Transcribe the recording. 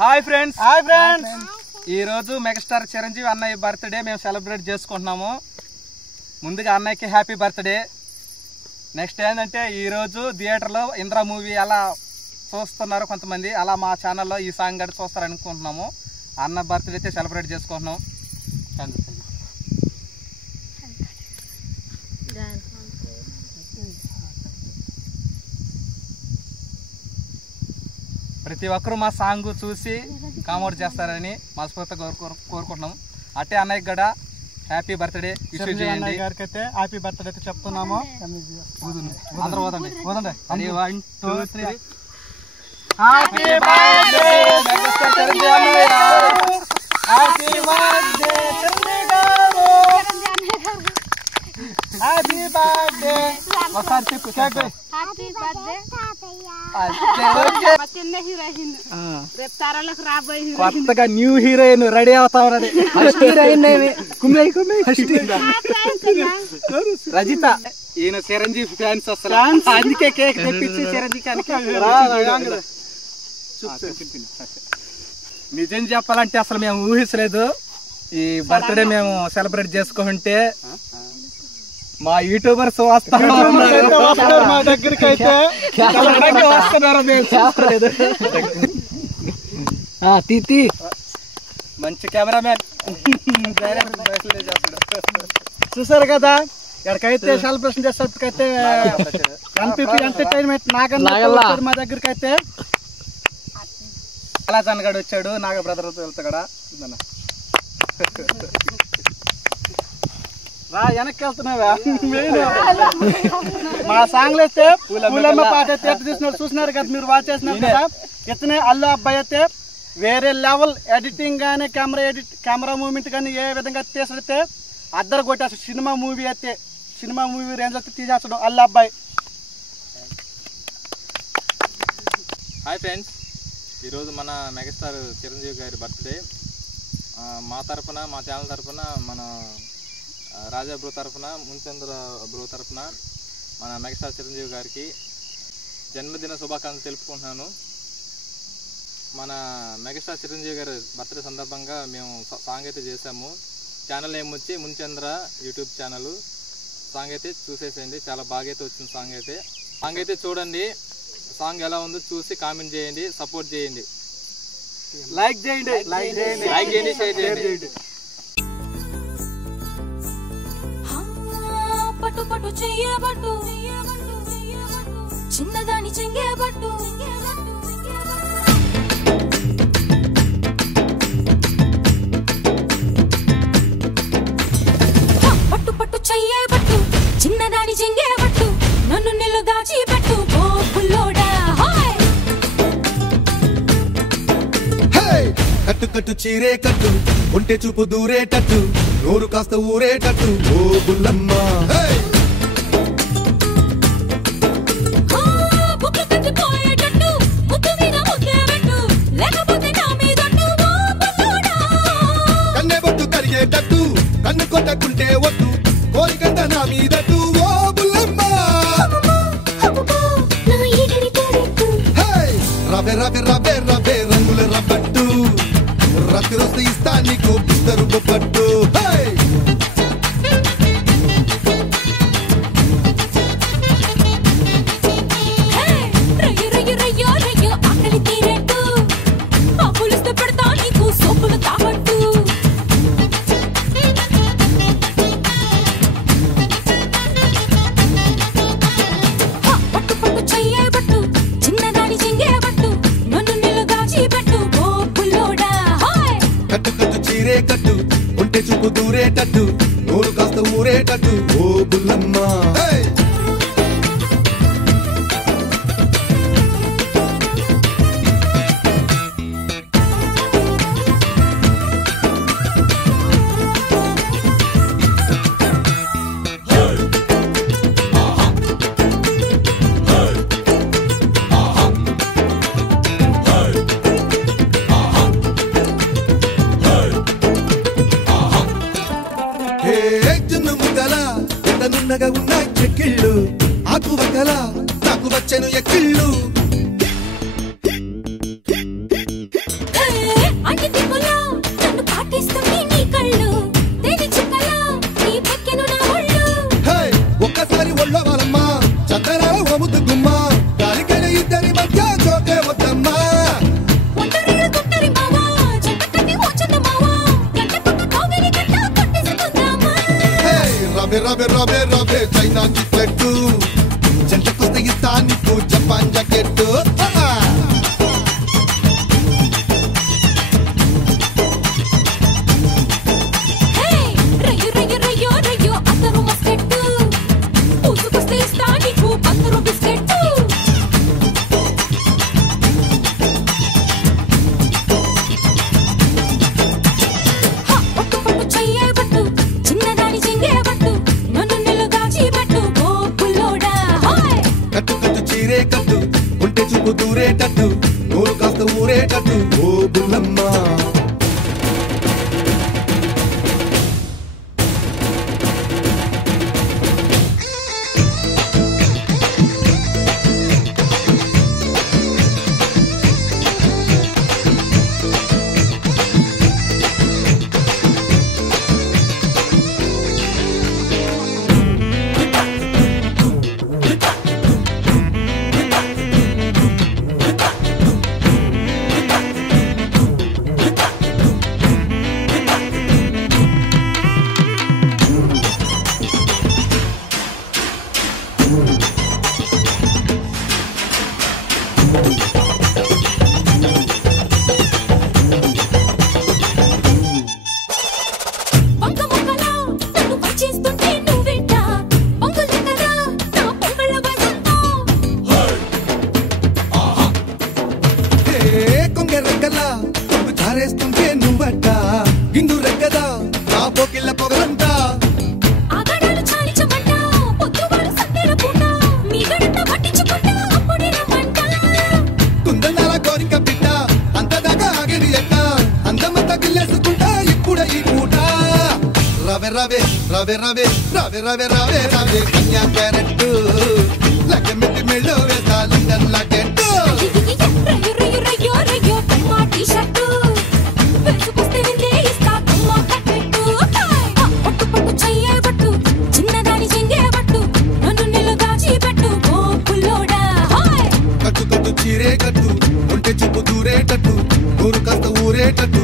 Hi friends ఈ రోజు megastar Chiranjeevi అన్నయ్య బర్త్డే మేము సెలబ్రేట్ చేసుకుంటున్నాము. ముందుగా అన్నయ్యకి హ్యాపీ బర్త్డే. నెక్స్ట్ ఏంటంటే ఈ రోజు థియేటర్లో ఇంద్ర మూవీ అలా చూస్తున్నారు కొంతమంది, అలా మా ఛానల్లో ఈ సాంగ్ కూడా చూస్తారనుకుంటున్నాము. అన్న బర్త్డే అయితే సెలబ్రేట్ చేసుకుంటున్నాం. ప్రతి ఒక్కరూ మా సాంగ్ చూసి కామెంట్ చేస్తారని మనస్ఫూర్తిగా కోరుకుంటున్నాం. అట్టే అన్నయ్య కూడా హ్యాపీ బర్త్డే ఇష్యూ చేయండి. గారికి అయితే హ్యాపీ బర్త్డే అయితే చెప్తున్నాము. అందరూ వదండి 1 2 3 హ్యాపీ బర్త్డే మెగాస్టార్ చిరంజీవి అన్నయ్య. హ్యాపీ బర్త్డే చిరంజీవి గారు. Happy birthday. ఒకసారి చెప్పు హ్యాపీ బర్త్డే కొత్తగా న్యూ హీరోయిన్ రెడీ అవుతా ఉన్నది. రజిత ఈయన చిరంజీవి ఫ్యాన్స్ అసలు, అందుకే కేక్ తెప్పించి చిరంజీవి నిజం చెప్పాలంటే అసలు మేము ఊహించలేదు ఈ బర్త్డే మేము సెలబ్రేట్ చేసుకుంటే. మా యూట్యూబర్స్ వస్తున్నారు మా దగ్గరికి అయితే. మంచి కెమెరామ్యాన్ చూసారు కదా, ఎక్కడికైతే సెలబ్రేషన్ చేసేప్పటికైతే ఎంపీపీ ఎంటర్టైన్మెంట్ నాగల్ మా దగ్గరికి అయితే అలా తనగాడు వచ్చాడు. నాగ బ్రదర్ వెళ్తా కూడా రా వెనక్కి వెళ్తున్నావా. మా సాంగ్లు అయితే పూలమ్మ పాట అయితే చూసినారు కదా, మీరు వాచ్ చేసినారు కదా. ఇతనే అల్లు అబ్బాయి అయితే వేరే లెవెల్ ఎడిటింగ్ కానీ కెమెరా మూమెంట్ కానీ ఏ విధంగా తీసితే అద్దరు కొట్టేస్తాడు. సినిమా మూవీ రేంజ్ అయితే తీసేస్తాడు అల్లు అబ్బాయి. హాయ్ ఫ్రెండ్స్, ఈరోజు మన మెగాస్టార్ చిరంజీవి గారి బర్త్డే. మా తరఫున, మా ఛానల్ తరఫున, మన రాజా బ్రో తరఫున, మున్చంద్ర బ్రో తరఫున మన మెగాస్టార్ చిరంజీవి గారికి జన్మదిన శుభాకాంక్షలు తెలుపుకుంటున్నాను. మన మెగాస్టార్ చిరంజీవి గారి బర్త్డే సందర్భంగా మేము సాంగ్ అయితే చేసాము. ఛానల్ నేమ్ వచ్చి మున్చంద్ర యూట్యూబ్ ఛానల్. సాంగ్ అయితే చూసేసేయండి, చాలా బాగా అయితే వచ్చింది సాంగ్ అయితే చూడండి. సాంగ్ ఎలా ఉందో చూసి కామెంట్ చేయండి, సపోర్ట్ చేయండి, లైక్ చేయండి, షేర్ చేయండి. పట్టు పట్టు చెయ్యబట్టు చిన్నదాని చెంగేబట్టు పట్టు పట్టు చెయ్యబట్టు చిన్నదాని చెంగేబట్టు నన్ను నిల్లు దాచిపెట్టు ఓ పుల్లోడా. కట్టు కట్టు చీరే కట్టు, ఒంటె చూపు దూరేటట్టు, నోరు కాస్త ఊరేటట్టు ఓ బుల్లమ్మ. కన్నె బొట్టు కరిగేటట్టు, కన్ను కొట్టకుంటే వద్దు, కోరికంత నా మీదట్టు ఓ బుల్లమ్మ. రబే రబే రబే రబే రంగుల రబ్బట్టు, రాత్రి వస్తే ఇస్తా నీకు పిస్తరు బొప్పట్టు. కట్టు కట్టు చీరే కట్టు, ఒంటె చూపు దూరేటట్టు, నోరు కాస్త ఊరేటట్టు ఓ బుల్లమ్మ. నున్నగా ఉన్న చెక్కిళ్ళు, ఆకు వక్కల నాకు వచ్చెను ఎక్కిళ్ళు. రవే రవే రవే చైనా చిక్లెట్ జంటకొస్తే ఇస్తా నీకు జపాన్ జాకెట్ కట్టు ఉంటే చూపు దూరేటట్టు నోరు కాస్త ఊరేటట్టు ఓ బుల్లమ్మ ధారేస్తుంటే నువ్వట గిండు రెక్కదా నా పోకిళ్ళ పొగలంతా కుందనాల కోరిక బిడ్డ అంతదాకా ఆగిరి ఎక్క అందమంతా గిల్లేసుకుంటా ఇప్పుడు ఈ పూట రవే రవే రవే రవే రవే రవే రవే రవే కన్యా క్యారెట్ లగ్గమెట్టి మెళ్ళో వేసా లండన్ లాకెట్టు చీరే కట్టు ఉంటే చూపు దూరేటట్టు ఊరు కాస్త ఊరేటట్టు